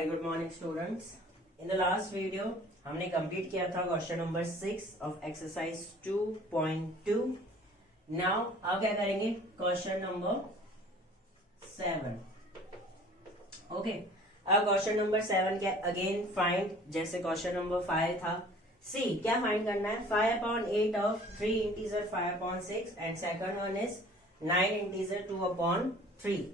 Hi good morning students. In the last video हमने complete किया था question number 6 of exercise 2.2। Now अब क्या करेंगे क्वेश्चन नंबर 7। ओके, अब क्वेश्चन नंबर 7 क्या अगेन फाइंड, जैसे क्वेश्चन नंबर 5 था। सी क्या फाइंड करना है, 5/8 of 3 integer 5/6 and second one is 9 integer 2/3।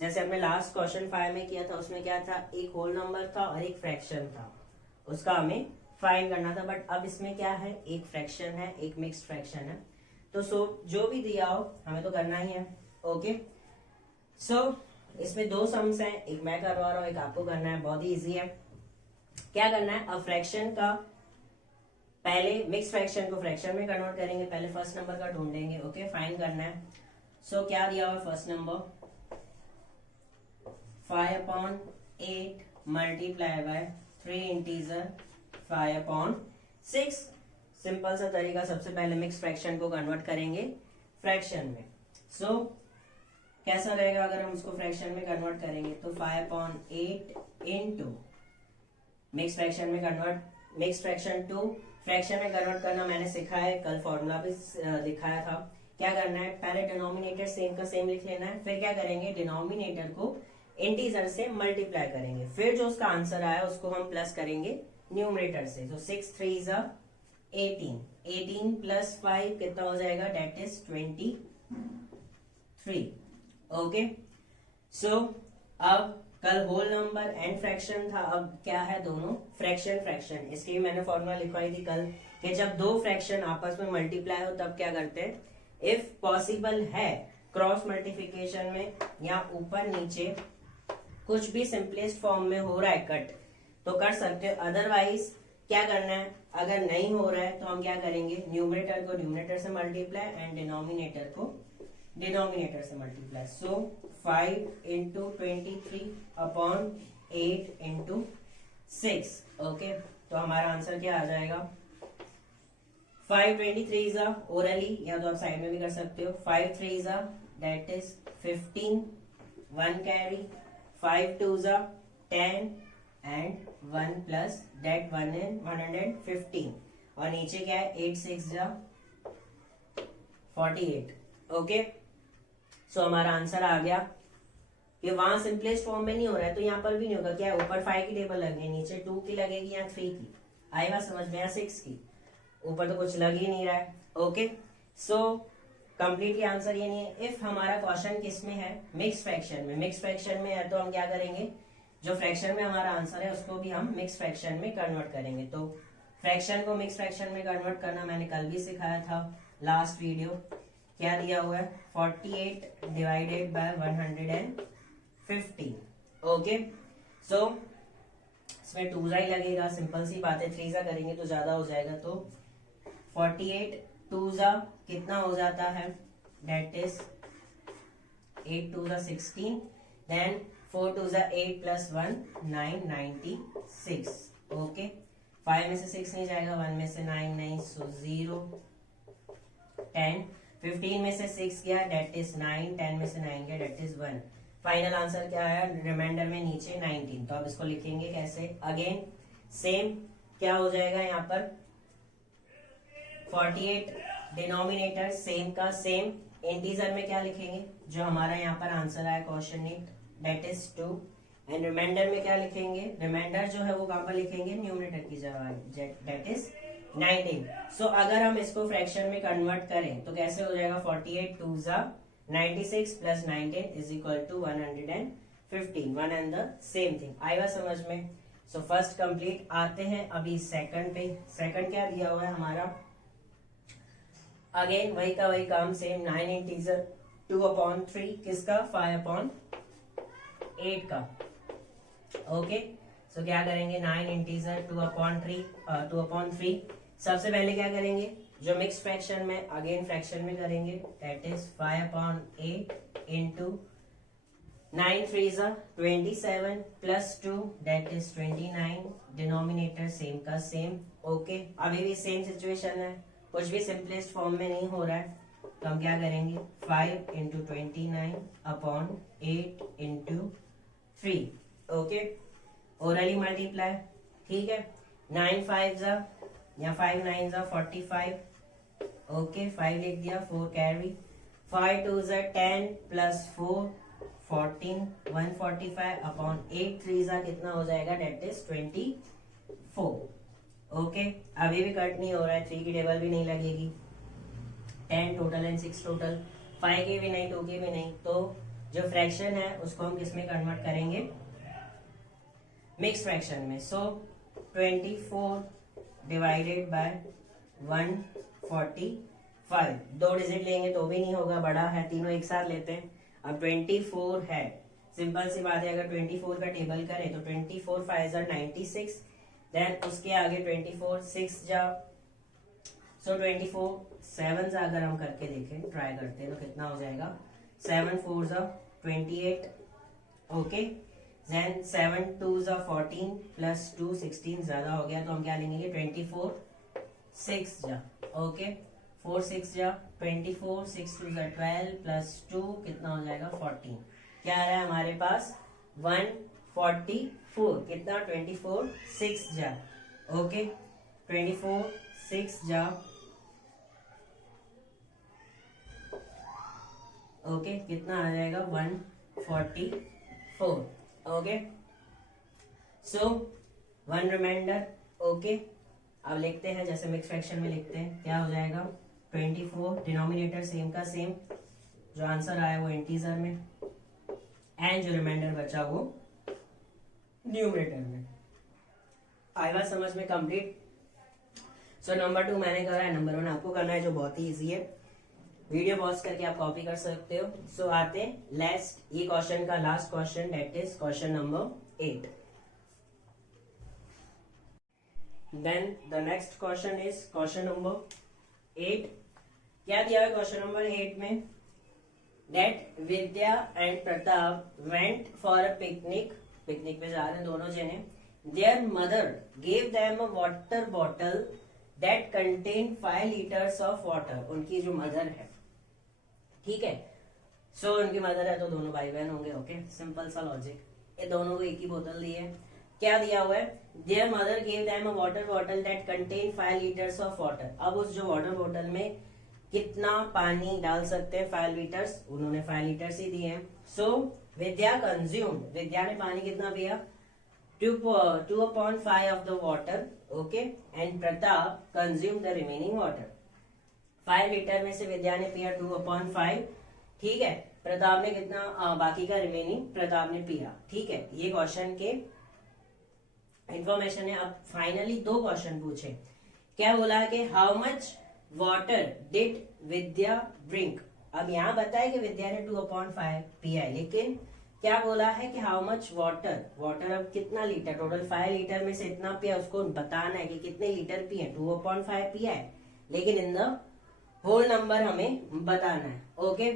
जैसे हमने लास्ट क्वेश्चन 5 में किया था, उसमें क्या था, एक होल नंबर था और एक फ्रैक्शन था, उसका हमें फाइंड करना था। बट अब इसमें क्या है, एक फ्रैक्शन है, एक मिक्स्ड फ्रैक्शन है। तो जो भी दिया हो हमें तो करना ही है। ओके, इसमें दो सम्स हैं, एक मैं करवा रहा हूं, एक आपको करना है। बहुत ही इजी है। क्या करना है, अब फ्रैक्शन का पहले मिक्स फ्रैक्शन को फ्रैक्शन में कन्वर्ट करेंगे। पहले फर्स्ट नंबर का ढूंढेंगे। ओके, फाइंड करना है। क्या दिया हुआ first number, 5/8 multiply by 3 integer 5/6। Simple सा तरीका, सबसे पहले मिक्स फ्रैक्शन को कन्वर्ट करेंगे फ्रैक्शन में। कैसा रहेगा अगर हम उसको फ्रैक्शन में कन्वर्ट करेंगे, तो 5/8 इंटू मिक्स फ्रैक्शन में convert, mix fraction to fraction में कन्वर्ट करना मैंने सिखाया है, कल फॉर्मूला भी दिखाया था। क्या करना है, पहले डिनोमिनेटर सेम का सेम लिख लेना है, फिर क्या करेंगे, डिनोमिनेटर को इंटीजर से मल्टीप्लाई करेंगे, फिर जो उसका आंसर आया उसको हम प्लस करेंगे न्यूमरेटर से। तो 6 3 18, 18 प्लस 5 कितना हो जाएगा, डेट इज 23। ओके, अब कल होल नंबर एंड फ्रैक्शन था, अब क्या है, दोनों फ्रैक्शन फ्रैक्शन। इसके भी मैंने फॉर्मूला लिखवाई थी कल कि जब दो फ्रैक्शन आपस में मल्टीप्लाई हो तब क्या करते हैं, इफ पॉसिबल है क्रॉस मल्टीप्लिकेशन में या ऊपर नीचे कुछ भी सिंपलेस्ट फॉर्म में हो रहा है कट, तो कर सकते हो। अदरवाइज क्या करना है, अगर नहीं हो रहा है तो हम क्या करेंगे, न्यूमरेटर को न्यूमरेटर से मल्टीप्लाई एंड डिनोमिनेटर को डिनोमिनेटर से मल्टीप्लाई। 5 into 23/8 into 6। ओके, तो हमारा आंसर क्या आ जाएगा, 5/23 ओरली, या तो आप साइड में भी कर सकते हो। 5 3 that is 15, 1 carry, 5 2 10 and 1 plus that 115। और नीचे क्या है, 8 6 48। ओके, हमारा आंसर आ गया कि वहां सिंपलेस्ट फॉर्म में नहीं हो रहा है तो यहाँ पर भी नहीं होगा। क्या ऊपर 5 की टेबल लगेगी, नीचे 2 की लगेगी या 3 की, आएगा समझ में, या 6 की, ऊपर तो कुछ लग ही नहीं रहा है। ओके, कंप्लीटली आंसर ये नहीं है। इफ हमारा क्वेश्चन किस में है, मिक्स फ्रैक्शन में, मिक्स फ्रैक्शन में है तो हम क्या करेंगे, जो फ्रैक्शन में हमारा आंसर है उसको भी हम मिक्स फ्रैक्शन में कन्वर्ट करेंगे। तो फ्रैक्शन को मिक्स फ्रैक्शन में कन्वर्ट करना मैंने कल भी सिखाया था लास्ट वीडियो। क्या दिया हुआ है, 48 डिवाइडेड बाय 150। ओके, इसमें 2 ही लगेगा, सिंपल सी बात है। 3 करेंगे तो ज्यादा हो जाएगा, तो 48 2 कितना हो जाता है, that is 8 2 16, then 4 2 8 plus 1 9 96। Okay, 5 में से 6 नहीं जाएगा, 1 में से 9 नहीं, सो 0 10, 15 में से 6 गया, डेट इज 9, 10 में से 9 गया, डेट इज 1। फाइनल आंसर क्या आया, रिमाइंडर में नीचे 19। तो अब इसको लिखेंगे कैसे, अगेन सेम क्या हो जाएगा, यहाँ पर 48 डिनोमिनेटर सेम का सेम, इंटीजर में क्या लिखेंगे, जो हमारा यहाँ पर आंसर आया question 8, that is 2, and remainder में क्या लिखेंगे, रिमाइंडर जो है वो कहां पर लिखेंगे, न्यूमरेटर की जगह, डेट इज 19। अगर हम इसको फ्रैक्शन में कन्वर्ट करें तो कैसे हो जाएगा, 48 2 96 plus 19 is equal to 115, one and the same thing. आएगा समझ में। फर्स्ट कंप्लीट, आते हैं अभी सेकंड पे। सेकंड क्या दिया हुआ है हमारा, अगेन वही का वही काम, सेम 9 इंटीजर 2/3, किसका, 5/8 का। ओके, क्या करेंगे, 9 इंटीजर 2/3। सबसे पहले क्या करेंगे, जो मिक्स फ्रैक्शन में अगेन फ्रैक्शन में करेंगे, that is 5/8 into 9 3 27 plus 2 that is 29, denominator same का सेम। ओके, अभी भी सेम सिचुएशन है, कुछ भी सिंपलेस्ट फॉर्म में नहीं हो रहा है, तो हम क्या करेंगे, 5 into 29/8 into 3। Okay, orally multiply, ठीक है। 9 5 जा या 5 9 जा 45, ओके 5 लिख दिया, 4 कैरी, 5 2 जा 10 प्लस 4 14, 145 अपॉन 8 3 जा कितना हो जाएगा, डेट इज 24, ओके। अभी भी कट नहीं हो रहा है, 3 की टेबल भी नहीं लगेगी, 10 टोटल एंड 6 टोटल, 5 की भी नहीं, 2 की भी नहीं, तो जो फ्रैक्शन है उसको हम किस में कन्वर्ट करेंगे, मिक्स फ्रैक्शन में। सो 24 डिवाइडेड बाय 145, 2 डिजिट लेंगे तो भी नहीं होगा, बड़ा है, तीनों एक साथ लेते हैं। अब 24 है, सिंपल सी बात है, अगर 24 का टेबल करें तो 24 5 जा 96, देन उसके आगे 24 6 जा, सो 24 7 जा अगर हम करके देखें, ट्राई करते हैं तो कितना हो जाएगा, 7 4 जा 28, ओके। देन 7 2 जा 14 प्लस 2 16 ज्यादा हो गया, तो हम क्या लेंगे, 24 6 जा, ओके, 4 6 जा 24, 6 2 जा 12 प्लस 2 कितना हो जाएगा, 14, क्या आ रहा है हमारे पास, 144, कितना, 24 6 जा, ओके, 24 6 जा, ओके, कितना आ जाएगा, 144, ओके। सो 1 रिमाइंडर, ओके। अब लिखते हैं जैसे मिक्स फ्रैक्शन में लिखते हैं, क्या हो जाएगा, 24 डिनोमिनेटर सेम का सेम, जो आंसर आया वो इंटीजर में, एंड जो रिमाइंडर बचा वो न्यूमरेटर में। आई बात समझ में कंप्लीट। सो नंबर 2 मैंने करा है, नंबर 1 आपको करना है, जो बहुत ही इजी है, वीडियो पॉज करके आप कॉपी कर सकते हो। सो आते लास्ट, ये क्वेश्चन का last question, that is question number 8। Then the next question is question number 8। क्या दिया है क्वेश्चन नंबर 8 में, that Vidya and Pratap went for a picnic, picnic पे जा रहे हैं दोनों जने, their mother gave them a water bottle that contain 5 litres of water. उनकी जो मदर है, ठीक है, सो उनकी मदर है तो दोनों भाई बहन होंगे, ओके, सिंपल सा लॉजिक, ये दोनों को एक ही बोतल दी है। क्या दिया हुआ है, there mother gave them a water bottle that contain 5 litres of water. अब उस जो वाटर बॉटल में कितना पानी डाल सकते हैं, 5 लीटर्स, उन्होंने 5 लीटर्स ही दिए हैं। सो विद्या कंज्यूम्ड, विद्या ने पानी कितना पिया, 2/5 of the water, okay, and Pratap consumed the remaining water। 5 litre में से विद्या ने पिया 2/5, ठीक है, प्रताप ने कितना, बाकी का रिमेनिंग प्रताप ने पिया, ठीक है। ये क्वेश्चन के इंफॉर्मेशन है। अब फाइनली 2 क्वेश्चन पूछे, क्या बोला कि how much water did Vidya drink. अब यहाँ बताया कि विद्या ने 2/5 पिया है, लेकिन क्या बोला है कि हाउ मच वाटर, वाटर अब कितना लीटर, टोटल 5 लीटर में से इतना पिया, उसको बताना है कि कितने लीटर पिए, 2/5 पिया है, लेकिन इन द होल नंबर हमें बताना है, ओके,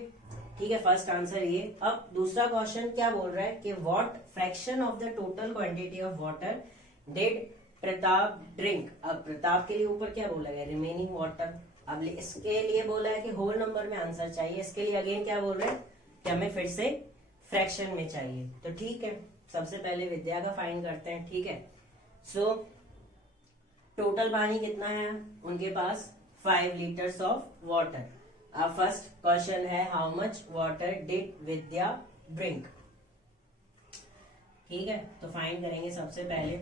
ठीक है। फर्स्ट आंसर ये। अब दूसरा क्वेश्चन क्या बोल रहा है कि what fraction of the total quantity of water did Pratap drink. अब प्रताप के लिए ऊपर क्या बोला गया, रिमेनिंग वाटर। अब इसके लिए बोला है कि होल नंबर में आंसर चाहिए, इसके लिए अगेन क्या बोल रहे हैं कि हमें फिर से फ्रैक्शन में चाहिए, तो ठीक है, सबसे पहले विद्या का फाइंड करते हैं, ठीक है। सो टोटल पानी कितना है उनके पास, 5 लीटर्स ऑफ वाटर। अब फर्स्ट क्वेश्चन है how much water did Vidya drink, ठीक है, तो फाइंड करेंगे सबसे पहले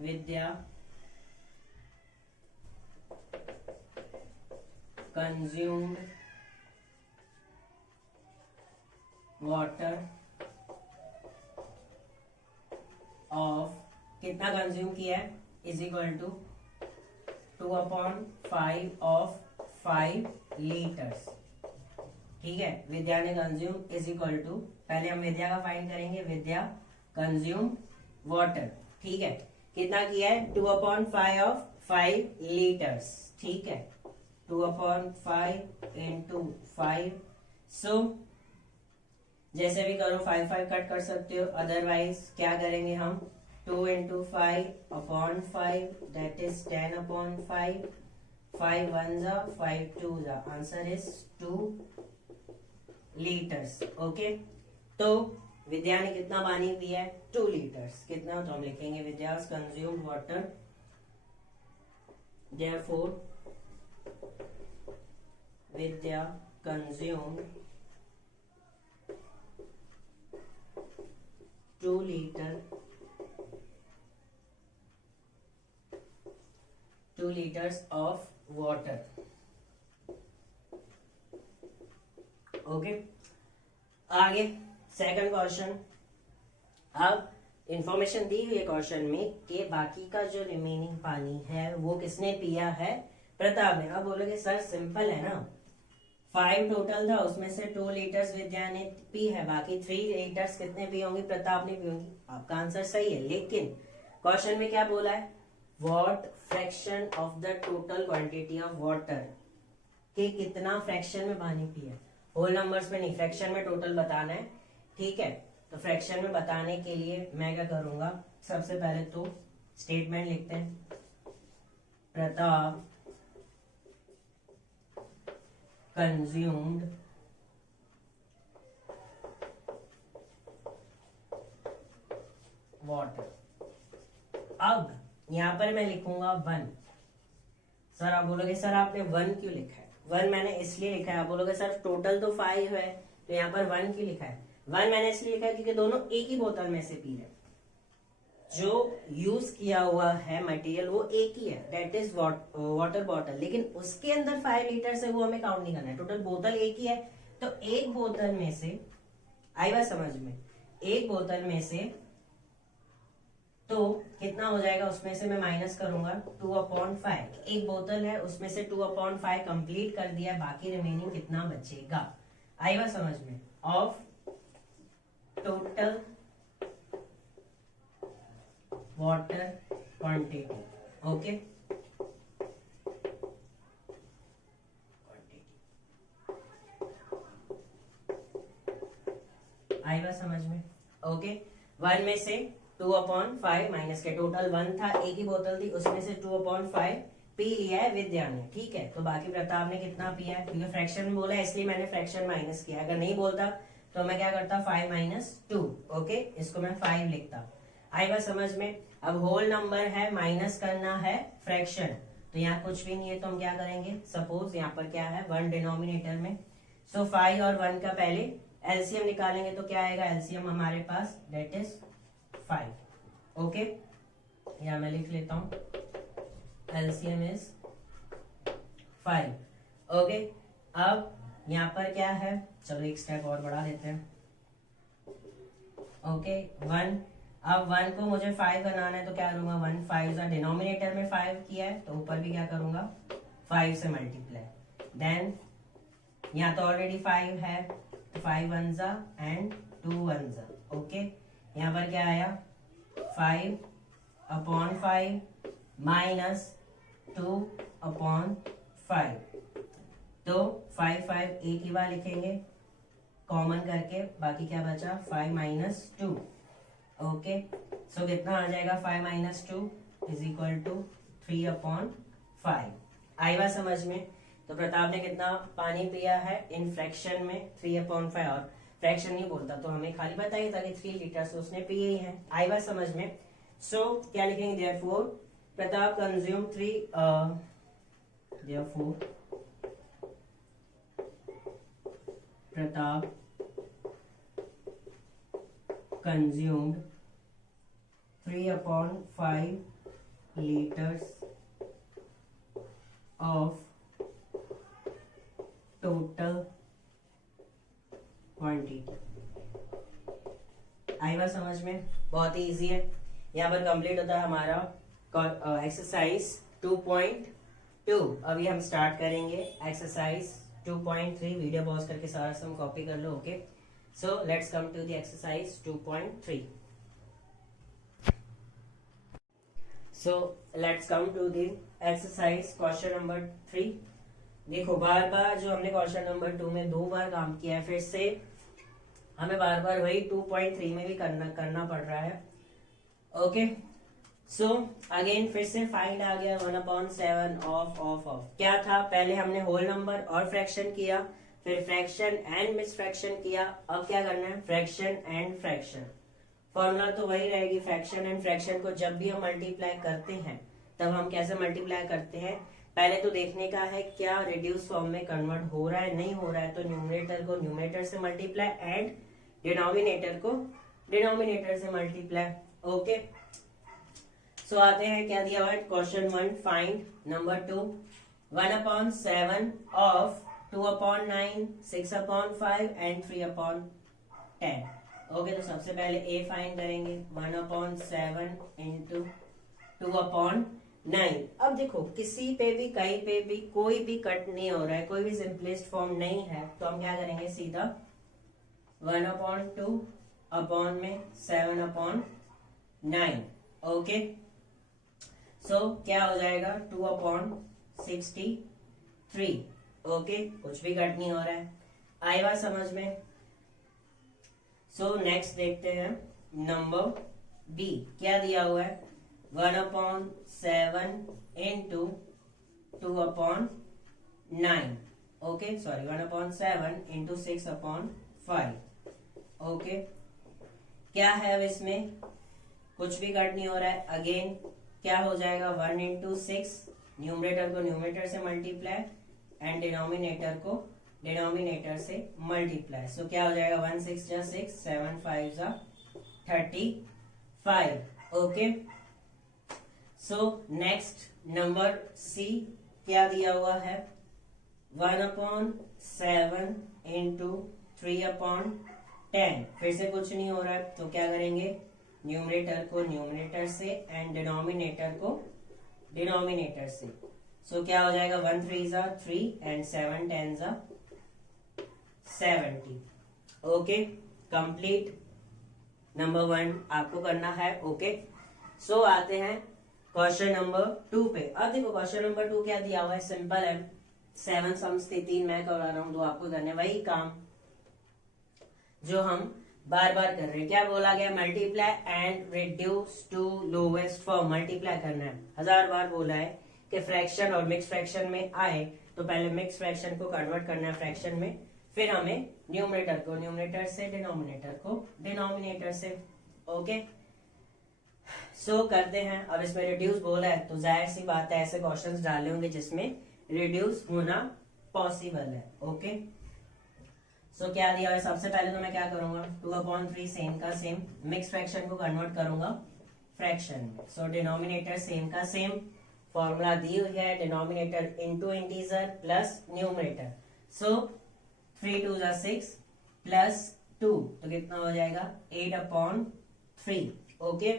विद्या कंज्यूम्ड वाटर ऑफ, कितना कंज्यूम किया है, is equal to 2/5 of 5 litres, ठीक है। विद्या ने कंज्यूम इज इक्वल टू, पहले हम विद्या का फाइंड करेंगे, विद्या कंज्यूम वाटर, ठीक है, कितना किया है, 2/5 ऑफ 5 लीटर्स, ठीक है, 2/5 इंटू 5। सो जैसे भी करो 5 5 कट कर सकते हो, अदरवाइज क्या करेंगे हम, 2 इंटू 5/5 दैट इज 10/5, 5 1 जा 5 2 जा, आंसर इज 2 लीटर्स, ओके। तो विद्या ने कितना पानी पिया है 2 लीटर्स। कितना, तो हम लिखेंगे Vidya's consumed water, therefore Vidya consumed 2 liters of water। Okay, आगे सेकंड क्वेश्चन। अब इंफॉर्मेशन दी हुई है क्वेश्चन में कि बाकी का जो रिमेनिंग पानी है वो किसने पिया है, प्रताप ने। अब बोलोगे सर सिंपल है ना, 5 टोटल था, उसमें से 2 लीटर्स विद्या ने पी है, बाकी 3 लीटर्स कितने पी होंगी, प्रताप ने पी होंगी। आपका आंसर सही है, लेकिन क्वेश्चन में क्या बोला है, what fraction of the total quantity of water, कि कितना फ्रैक्शन में पानी पिया है। होल नंबर्स में नहीं, फ्रैक्शन में टोटल बताना है, ठीक है। तो फ्रैक्शन में बताने के लिए मैं क्या करूंगा, सबसे पहले तो स्टेटमेंट लिखते हैं, प्रताप कंज्यूम्ड वाटर। अब यहां पर मैं लिखूंगा 1। सर आप बोलोगे सर आपने 1 क्यों लिखा है, 1 मैंने इसलिए लिखा है। आप बोलोगे सर टोटल तो 5 है, तो यहाँ पर 1 क्यों लिखा है। 1 मैंने इसलिए लिखा है क्योंकि दोनों एक ही बोतल में से पी रहे, जो यूज किया हुआ है मटेरियल वो एक ही है, दैट इज वाटर बॉटल, लेकिन उसके अंदर 5 लीटर से वो हमें काउंट नहीं करना है, टोटल बोतल एक ही है। तो एक बोतल में से, आई बात समझ में, एक बोतल में से तो कितना हो जाएगा, उसमें से मैं माइनस करूंगा 2/5। एक बोतल है उसमें से 2/5 कंप्लीट कर दिया, बाकी रिमेनिंग कितना बचेगा, आई बात समझ में, of total water quantity. Okay, आई बात समझ में। ओके, 1 में से 2/5 माइनस के, टोटल 1 था, एक ही बोतल थी, उसमें से 2/5 पी लिया है विद्या ने, ठीक है। तो बाकी प्रताप ने कितना पिया है, क्योंकि फ्रैक्शन में बोला है इसलिए मैंने फ्रैक्शन माइनस किया, अगर नहीं बोलता तो मैं क्या करता 5 - 2। ओके, इसको मैं 5 लिखता, आई बात समझ में। अब होल नंबर है, माइनस करना है फ्रैक्शन, तो यहाँ कुछ भी नहीं है, तो हम क्या करेंगे, सपोज यहाँ पर क्या है 1 डिनोमिनेटर में, सो 5 और 1 का पहले एलसीएम निकालेंगे, तो क्या आएगा एलसीएम हमारे पास, दैट इज 5। ओके, यहाँ मैं लिख लेता हूं, एलसीएम इज 5। ओके, अब यहाँ पर क्या है, चलो एक स्टेप और बढ़ा देते हैं। ओके, 1, अब 1 को मुझे 5 बनाना है, तो क्या करूंगा, 1 5 डिनोमिनेटर में 5 किया है, तो ऊपर भी क्या करूंगा 5 से मल्टीप्लाई, देन यहाँ तो ऑलरेडी 5 है, 5 1 एंड 2 1। ओके, यहाँ पर क्या आया 5/5 माइनस 2/5, तो 5 एक ही बार लिखेंगे कॉमन करके, बाकी क्या बचा 5 - 2। ओके, सो कितना आ जाएगा 5 - 2 इज इक्वल टू 3/5। आई बात समझ में। तो प्रताप ने कितना पानी पिया है इन फ्रैक्शन में 3/5, और फ्रैक्शन नहीं बोलता तो हमें खाली बताइए था कि 3 लीटर्स उसने पिए ही है, आई बात समझ में। सो क्या लिखेंगे, therefore Pratap consume 3, therefore Pratap consumed 3/5 liters of total quantity। आई बात समझ में, बहुत ही इजी है। यहाँ पर कंप्लीट होता है हमारा एक्सरसाइज 2.2। अभी हम स्टार्ट करेंगे एक्सरसाइज 2.3। वीडियो पॉज करके सारा सम कॉपी कर लो। Okay, so let's come to the exercise 2.3। so let's come to the exercise question number 3। देखो बार बार जो हमने क्वेश्चन नंबर 2 में 2 बार काम किया है, फिर से हमें बार बार वही 2.3 में भी करना पड़ रहा है। ओके, सो अगेन फिर से फाइंड आ गया 1/7 ऑफ क्या था, पहले हमने होल नंबर और फ्रैक्शन किया, फिर फ्रैक्शन एंड मिक्स फ्रैक्शन किया, अब क्या करना है, फ्रैक्शन एंड फ्रैक्शन। फॉर्मूला तो वही रहेगी, फ्रैक्शन एंड फ्रैक्शन को जब भी हम मल्टीप्लाई करते हैं तब हम कैसे मल्टीप्लाई करते हैं, पहले तो देखने का है क्या रिड्यूस फॉर्म में कन्वर्ट हो रहा है, नहीं हो रहा है तो न्यूमरेटर को न्यूमरेटर से मल्टीप्लाई एंड डिनोमिनेटर को डिनोमिनेटर से मल्टीप्लाई। ओके, सो आते हैं क्या दिया हुआ है, question 1 find number 2 1/7 of 2/9 6/5 and 3/10। Okay, तो सबसे पहले ए फाइंड करेंगे 1/7 इंटू 2/9। अब देखो किसी पे भी कहीं पे भी कोई भी कट नहीं हो रहा है, कोई भी सिंपलेस्ट फॉर्म नहीं है, तो हम क्या करेंगे सीधा 1/2 अपॉन में 7/9। ओके, सो क्या हो जाएगा 2/63। ओके, कुछ भी कट नहीं हो रहा है, आई बात समझ में। सो नेक्स्ट देखते हैं नंबर बी, क्या दिया हुआ है 1/7 into 2/9। Okay, sorry 1/7 into 6/5। Okay, क्या है अब इसमें, कुछ भी कट नहीं हो रहा है, अगेन क्या हो जाएगा 1 इंटू 6, न्यूमरेटर को न्यूमरेटर से मल्टीप्लाई एंड डिनोमिनेटर को डिनोमिनेटर से मल्टीप्लाई। सो क्या हो जाएगा 1 6 जा 6 7 5 जा 35। Okay, so next number C, क्या दिया हुआ है 1/7 इंटू 3/10। फिर से कुछ नहीं हो रहा है तो क्या करेंगे, न्यूमरेटर को न्यूमरेटर से एंड डिनोमिनेटर को डिनोमिनेटर से। सो क्या हो जाएगा 1 3 जा 3 एंड 7 10 जा 70। ओके, कंप्लीट नंबर 1 आपको करना है। ओके, सो आते हैं क्वेश्चन नंबर 2 पे। अब देखो क्वेश्चन नंबर 2 क्या दिया हुआ है, सिंपल है, 7 सम्स थे, 3 मैं करवा रहा हूं, 2 आपको करने, वही काम जो हम बार बार कर रहे हैं। क्या बोला गया, multiply and reduce to lowest form, multiply करना है। 1000 बार बोला है कि फ्रैक्शन और मिक्स फ्रैक्शन में आए तो पहले मिक्स फ्रैक्शन को कन्वर्ट करना है फ्रैक्शन में, फिर हमें न्यूमरेटर को न्यूमरेटर से डिनोमिनेटर को डिनोमिनेटर से। ओके, सो करते हैं। अब इसमें रिड्यूस बोला है तो जाहिर सी बात है ऐसे क्वेश्चंस डाले होंगे जिसमें रिड्यूस होना पॉसिबल है। ओके, सो क्या दिया है, सबसे पहले तो मैं क्या करूंगा 2/3 सेम का सेम, मिक्स फ्रैक्शन को कन्वर्ट करूंगा फ्रैक्शन में। सो डिनोमिनेटर सेम का सेम, फॉर्मूला दी हुई है denominator into integer plus numerator. So 3 2 जा 6 प्लस 2 तो कितना हो जाएगा 8/3। ओके,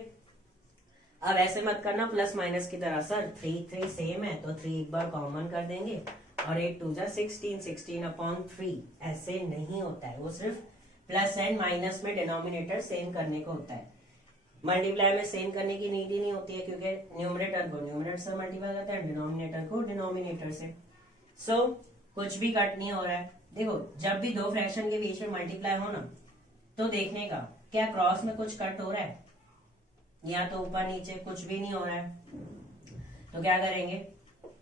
अब ऐसे मत करना प्लस माइनस की तरह, सर 3 3 सेम है तो 3 एक बार कॉमन कर देंगे और 8 2 जा 16 16/3। ऐसे नहीं होता है, वो सिर्फ प्लस एंड माइनस में डिनोमिनेटर सेम करने को होता है, मल्टीप्लाई में सेम करने की नीड ही नहीं होती है, क्योंकि न्यूमरेटर को न्यूमरेटर से मल्टीप्लाई करता है, डिनोमिनेटर को डिनोमिनेटर से। सो कुछ भी कट नहीं हो रहा है। देखो जब भी दो फ्रैक्शन के बीच में मल्टीप्लाई हो ना तो देखने का क्या क्रॉस में कुछ कट हो रहा है या तो ऊपर नीचे, कुछ भी नहीं हो रहा है तो क्या करेंगे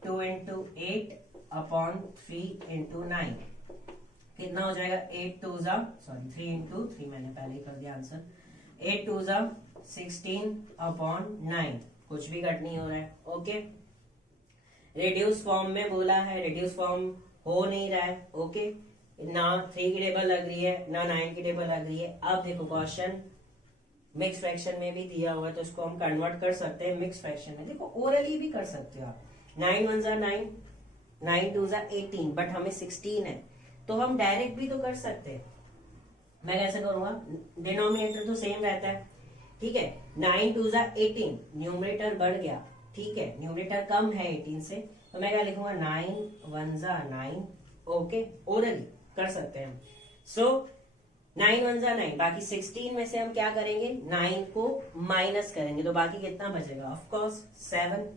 2 इंटू 8/3 इंटू 9 कितना हो जाएगा 8 2 जा 3 इंटू 3 मैंने पहले ही कर दिया आंसर, 8 2 जा 16/9, कुछ भी कट नहीं हो रहा है। ओके, रिड्यूस फॉर्म में बोला है, रिड्यूस फॉर्म हो नहीं रहा है। ओके, ना 3 की टेबल लग रही है ना 9 की टेबल लग रही है। अब देखो क्वेश्चन मिक्स फ्रैक्शन में भी दिया हुआ है तो इसको हम कन्वर्ट कर सकते हैं मिक्स फ्रैक्शन में। देखो ओरली भी कर सकते हो आप, 9 1 जा 9 9 2 जा 18, बट हमें 16 है तो हम डायरेक्ट भी तो कर सकते हैं। मैं कैसे करूंगा, डिनोमिनेटर तो सेम रहता है, ठीक है, 9 2 जा 18, न्यूमरेटर बढ़ गया, ठीक है, न्यूमरेटर कम है 18 से, तो मैं क्या लिखूंगा 9 1 जा 9। ओके, ओरली कर सकते हैं हम। सो 9 1 जा 9, बाकी 16 में से हम क्या करेंगे 9 को माइनस करेंगे तो बाकी कितना बचेगा, ऑफ कोर्स 7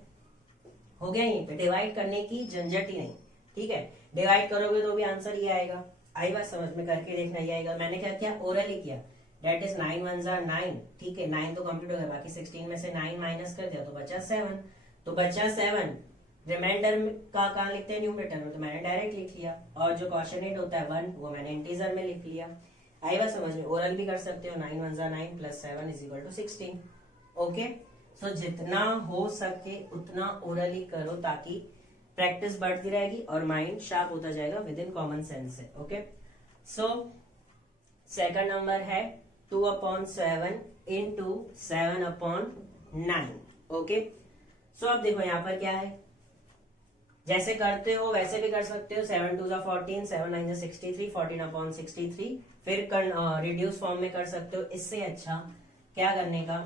हो गया। यहीं पे डिवाइड करने की झंझट ही नहीं, ठीक है, डिवाइड करोगे तो भी आंसर ये आएगा। आई बात समझ में, करके देखना ही आएगा। मैंने क्या किया, ओरली किया, डेट इज 9 1 जा 9, ठीक है, 9 तो कंप्लीट हो गया, बाकी 16 में से 9 माइनस कर दिया तो बचा 7, तो बचा 7, रिमाइंडर का कहाँ लिखते हैं, न्यूमरेटर में, तो मैंने डायरेक्ट लिख लिया। और जो क्वोशनेट होता है 1 वो मैंने इंटीजर में लिख लिया। आई बात समझ में। ओरल भी कर सकते हो, 9 1 जा 9 plus 7 is equal to 16। Okay, so जितना हो सके उतना ओरली करो ताकि प्रैक्टिस बढ़ती रहेगी और माइंड शार्प होता जाएगा विद इन कॉमन सेंस से। ओके, सो सेकंड नंबर है 2/7 इंटू 7/9। ओके, सो अब देखो यहाँ पर क्या है, जैसे करते हो वैसे भी कर सकते हो। 7 2 जा 14, 7 9 जा 63, 14/63। फिर रिड्यूस फॉर्म में कर सकते हो। इससे अच्छा क्या करने का,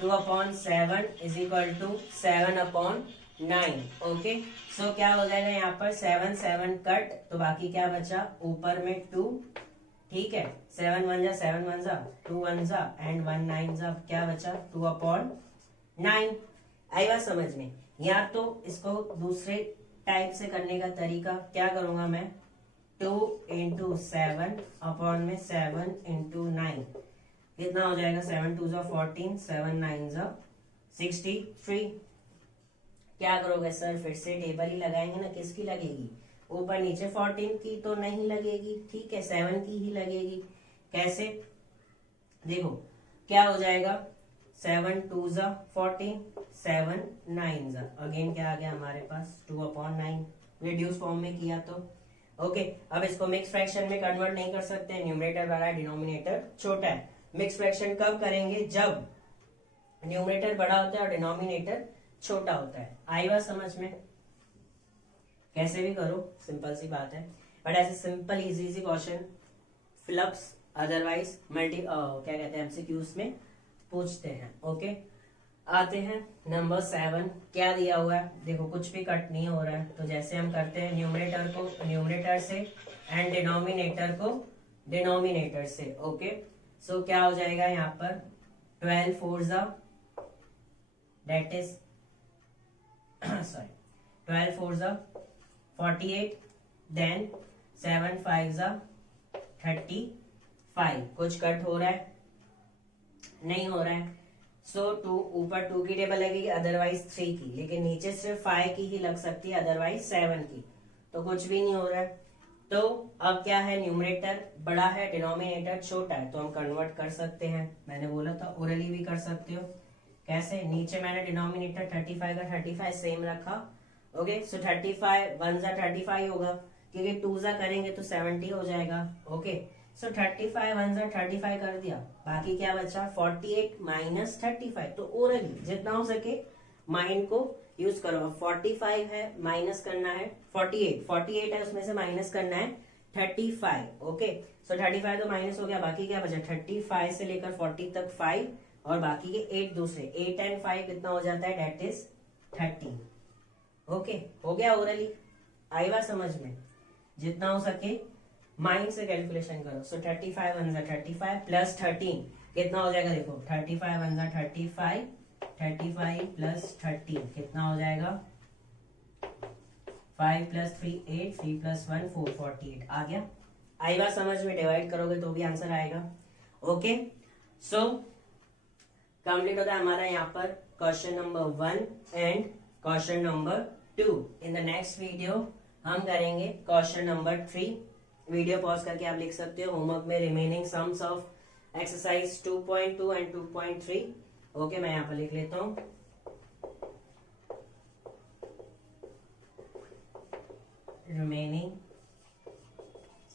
2/7 इज इक्वल टू 7/9। ओके, सो क्या हो जाएगा यहाँ पर 7 7 कट, तो बाकी क्या बचा, ऊपर में 2। ठीक है, 7 1 जा 7 1 जा 2 1 जा एंड 1 9 जा, क्या बचा 2/9। आई बात समझ में। या तो इसको दूसरे टाइप से करने का तरीका क्या करूंगा मैं, 2 इंटू 7 अपॉन में 7 इंटू 9, कितना हो जाएगा, 7 2 जा 14, 7 9 जा 63। क्या करोगे सर, फिर से टेबल ही लगाएंगे ना, किसकी लगेगी, ऊपर नीचे 14 की तो नहीं लगेगी, ठीक है 7 की ही लगेगी। कैसे, देखो क्या हो जाएगा, 7 2 जा 14, 7 9 जा, अगेन क्या आ गया हमारे पास 2/9, रिड्यूस फॉर्म में किया तो। ओके, अब इसको मिक्स फ्रैक्शन में कन्वर्ट नहीं कर सकते, न्यूमरेटर बड़ा है डिनोमिनेटर छोटा है। मिक्स फ्रैक्शन कब करेंगे, जब न्यूमरेटर बड़ा होता है और डिनोमिनेटर छोटा होता है। आई बात समझ में। कैसे भी करो, सिंपल सी बात है, बट ऐसे simple easy question fill-ups otherwise क्या कहते हैं एमसीक्यूज में पूछते हैं। ओके, आते हैं नंबर 7। क्या दिया हुआ है, देखो कुछ भी कट नहीं हो रहा है, तो जैसे हम करते हैं न्यूमरेटर को न्यूमरेटर से एंड डिनोमिनेटर को डिनोमिनेटर से। ओके, सो क्या हो जाएगा यहाँ पर 12 4 जा दैट इज सॉरी 12 4 जा 48, देन 7 5 जा 35। कुछ कट हो रहा है, नहीं हो रहा है। सो 2 ऊपर 2 की टेबल लगेगी अदरवाइज 3 की, लेकिन नीचे सिर्फ 5 की ही लग सकती है अदरवाइज 7 की, तो कुछ भी नहीं हो रहा है। तो अब क्या है, न्यूमरेटर बड़ा है डिनोमिनेटर छोटा है, तो हम कन्वर्ट कर सकते हैं। मैंने बोला था ओरली भी कर सकते हो। कैसे, नीचे मैंने डिनोमिनेटर 35 का 35 सेम रखा। ओके, सो 35 1 जा 35 होगा, क्योंकि 2 जा करेंगे तो 70 हो जाएगा। ओके, सो 35 1 जा 35 कर दिया, बाकी क्या बचा 48 माइनस 35। तो ओरली जितना हो सके माइंड को यूज करो। 45 है, माइनस करना है 48 है, उसमें से माइनस करना है 35। ओके, सो 35 तो माइनस हो गया, बाकी क्या बचा 35 से लेकर 40 तक 5 और बाकी के 8 दूसरे 8 एंड 5 कितना हो जाता है, डेट इज 30। ओके, हो गया ओरली। आई बात समझ में। जितना हो सके माइंड से कैलकुलेशन करो। सो 35 1 जा 35 प्लस 13 कितना हो जाएगा, देखो 35 1 जा 35, 35 प्लस 13 कितना हो जाएगा, 5 प्लस 3 8, 3 प्लस 1 4, 48 आ गया। आई बात समझ में। डिवाइड करोगे तो भी आंसर आएगा। ओके, सो कंप्लीट होता है हमारा यहाँ पर question number 1 and question number 2। In the next video हम करेंगे क्वेश्चन नंबर 3। वीडियो पॉज करके आप लिख सकते हो होमवर्क में remaining sums of exercise 2.2 and 2.3। Okay, मैं यहाँ पर लिख लेता हूँ। Remaining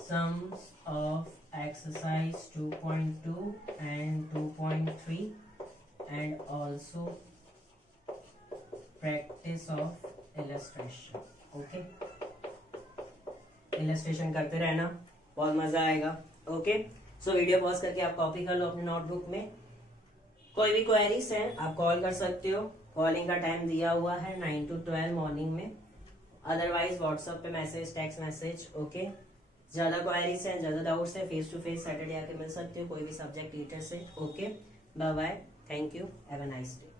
sums of exercise 2.2 and 2.3 and also practice of illustration. Okay, illustration करते रहना, बहुत मजा आएगा। ओके, सो वीडियो पॉज करके आप कॉपी कर लो अपने नोटबुक में। कोई भी क्वेरीज है आप कॉल कर सकते हो, कॉलिंग का टाइम दिया हुआ है 9 to 12 मॉर्निंग में, अदरवाइज व्हाट्सएप पे मैसेज टेक्स्ट मैसेज। ओके, ज्यादा क्वेरीज है ज्यादा डाउट्स है फेस टू फेस सैटरडे आके मिल सकते हो कोई भी सब्जेक्ट टीचर से। Okay, bye bye, thank you, have a nice day.